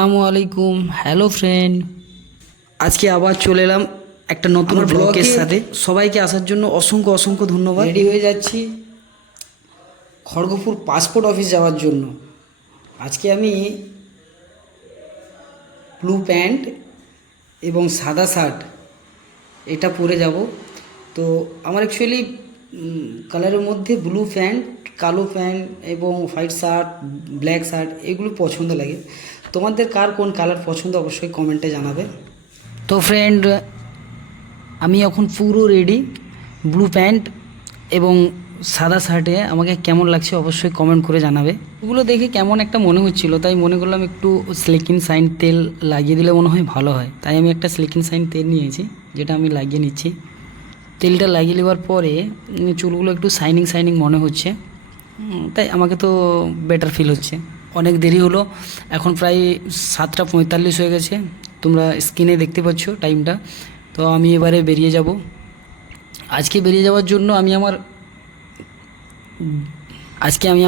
আসসালামু আলাইকুম। Hello friend, আজকে আবার চলে এলাম একটা নতুন ব্লগের সাথে। সবাইকে আসার জন্য অসংখ্য অসংখ্য ধন্যবাদ। রেডি হয়ে যাচ্ছি খড়গপুর পাসপোর্ট অফিস যাওয়ার জন্য। আজকে আমি ব্লু প্যান্ট এবং সাদা শার্ট এটা পরে যাব। তো আমার অ্যাকচুয়ালি কালারের মধ্যে ব্লু প্যান্ট, কালো প্যান্ট এবং হোয়াইট শার্ট, ব্ল্যাক শার্ট এগুলো পছন্দ লাগে। তোমাদের কার কোন কালার পছন্দ অবশ্যই কমেন্টে জানাবে। তো ফ্রেন্ড, আমি এখন পুরো রেডি ব্লু প্যান্ট এবং সাদা শার্টে। আমাকে কেমন লাগছে অবশ্যই কমেন্ট করে জানাবে। এগুলো দেখে কেমন একটা মনে হচ্ছিল, তাই মনে করলাম একটু স্লিকিন শাইন তেল লাগিয়ে দিলে মনে হয় ভালো হয়। তাই আমি একটা স্লিকিন শাইন তেল নিয়েছি, যেটা আমি লাগিয়ে নিচ্ছি। তেলটা লাগিয়ে নেওয়ার পরে চুলগুলো একটু শাইনিং শাইনিং মনে হচ্ছে, তাই আমাকে তো বেটার ফিল হচ্ছে। অনেক দেরি হলো, এখন প্রায় 7:45 হয়ে গেছে। তোমরা স্ক্রিনে দেখতে পাচ্ছ টাইমটা। তো আমি এবারে বেরিয়ে যাব। আজকে বেরিয়ে যাওয়ার জন্য আমি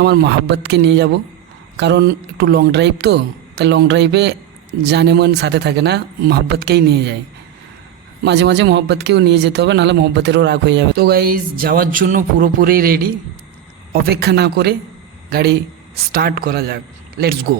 আমার মহাব্বতকে নিয়ে যাব, কারণ একটু লং ড্রাইভ। তো তাই লং ড্রাইভে জানেমান সাথে থাকে না, মহাব্বতকেই নিয়ে যায়। মাঝে মাঝে মহব্বতকেও নিয়ে যেতে হবে, নাহলে মহব্বতেরও রাগ হয়ে যাবে। তো গাইজ, যাওয়ার জন্য পুরোপুরি রেডি। অপেক্ষা না করে গাড়ি স্টার্ট করা যাক। Let's go.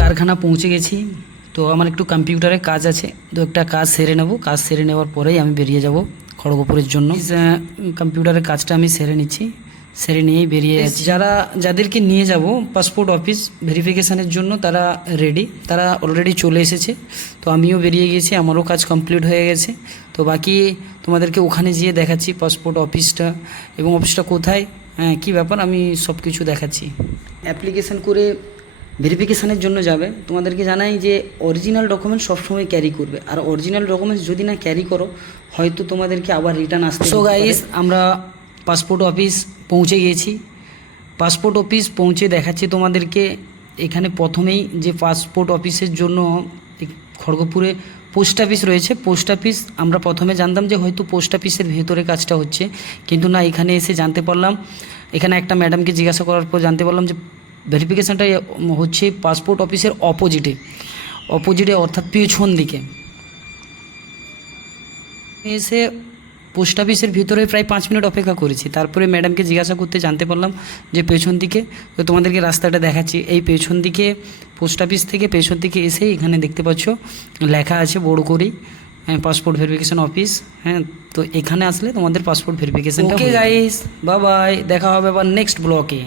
কারখানা পৌঁছে গেছি। তো আমার একটু কম্পিউটারে কাজ আছে, তো একটা কাজ সেরে নেব। কাজ সেরে নেওয়ার পরেই আমি বেরিয়ে যাব খড়গপুরের জন্য। কম্পিউটারের কাজটা আমি সেরে নিচ্ছি, সেরে নিয়েই বেরিয়ে যাচ্ছি। যাদেরকে নিয়ে যাব পাসপোর্ট অফিস ভেরিফিকেশানের জন্য, তারা রেডি, তারা অলরেডি চলে এসেছে। তো আমিও বেরিয়ে গেছি, আমারও কাজ কমপ্লিট হয়ে গেছে। তো বাকি তোমাদেরকে ওখানে যেয়ে দেখাচ্ছি পাসপোর্ট অফিসটা, এবং অফিসটা কোথায়, কী ব্যাপার, আমি সব কিছু দেখাচ্ছি। অ্যাপ্লিকেশান করে ভেরিফিকেশানের জন্য যাবে, তোমাদেরকে জানাই যে অরিজিনাল ডকুমেন্টস সবসময় ক্যারি করবে। আর অরিজিনাল ডকুমেন্টস যদি না ক্যারি করো, হয়তো তোমাদেরকে আবার রিটার্ন আসতে। সো গাইস, আমরা পাসপোর্ট অফিস পৌঁছে গিয়েছি। পাসপোর্ট অফিস পৌঁছে দেখাচ্ছি তোমাদেরকে। এখানে প্রথমেই যে পাসপোর্ট অফিসের জন্য খড়গপুরে পোস্ট অফিস রয়েছে। পোস্ট অফিস আমরা প্রথমে জানতাম যে হয়তো পোস্ট অফিসের ভেতরে কাজটা হচ্ছে, কিন্তু না, এখানে এসে জানতে পারলাম, এখানে একটা ম্যাডামকে জিজ্ঞাসা করার পর জানতে পারলাম যে ভেরিফিকেশানটা হচ্ছে পাসপোর্ট অফিসের অপোজিটে অর্থাৎ পেছন দিকে। এসে পোস্ট অফিসের ভিতরে প্রায় 5 মিনিট অপেক্ষা করেছি। তারপরে ম্যাডামকে জিজ্ঞাসা করতে জানতে পারলাম যে পেছন দিকে। তো তোমাদেরকে রাস্তাটা দেখাচ্ছি। এই পেছন দিকে পোস্ট অফিস থেকে পেছন দিকে এসেই এখানে দেখতে পাচ্ছ লেখা আছে বড় করেই, পাসপোর্ট ভেরিফিকেশান অফিস। তো এখানে আসলে তোমাদের পাসপোর্ট ভেরিফিকেশানটা। ওকে গাইস, বাই বাই, দেখা হবে আবার নেক্সট ব্লগে।